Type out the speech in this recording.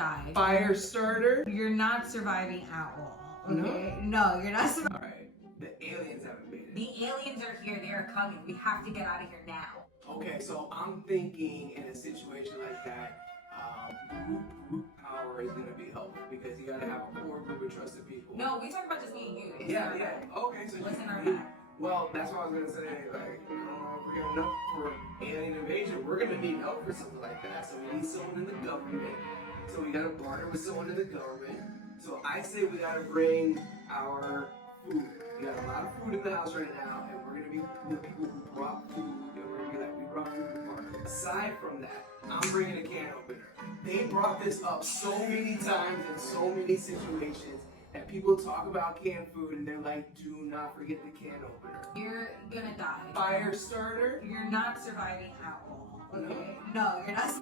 die. Fire starter? You're not surviving at all. Okay? No, you're not surviving. Alright, the aliens haven't made it. The aliens are here. They are coming. We have to get out of here now. Okay, so I'm thinking in a situation like that, group power is gonna be helpful because you gotta have a core group of trusted people. No, we talk about just me and you. It's Yeah, not yeah. right. Okay, so Listen you or me. not. Well, that's what I was gonna say. Like, I don't know if we got enough for alien invasion. We're gonna need help for something like that. So we need someone in the government. So we gotta partner with someone in the government. So I say we gotta bring our food. We got a lot of food in the house right now, and we're gonna be the people who brought food. And we're gonna be like, we brought food to the party. Aside from that, I'm bringing a can opener. They brought this up so many times in so many situations that people talk about canned food and they're like, do not forget the can opener. You're gonna die. Fire starter? You're not surviving at all. Okay? No, you're not.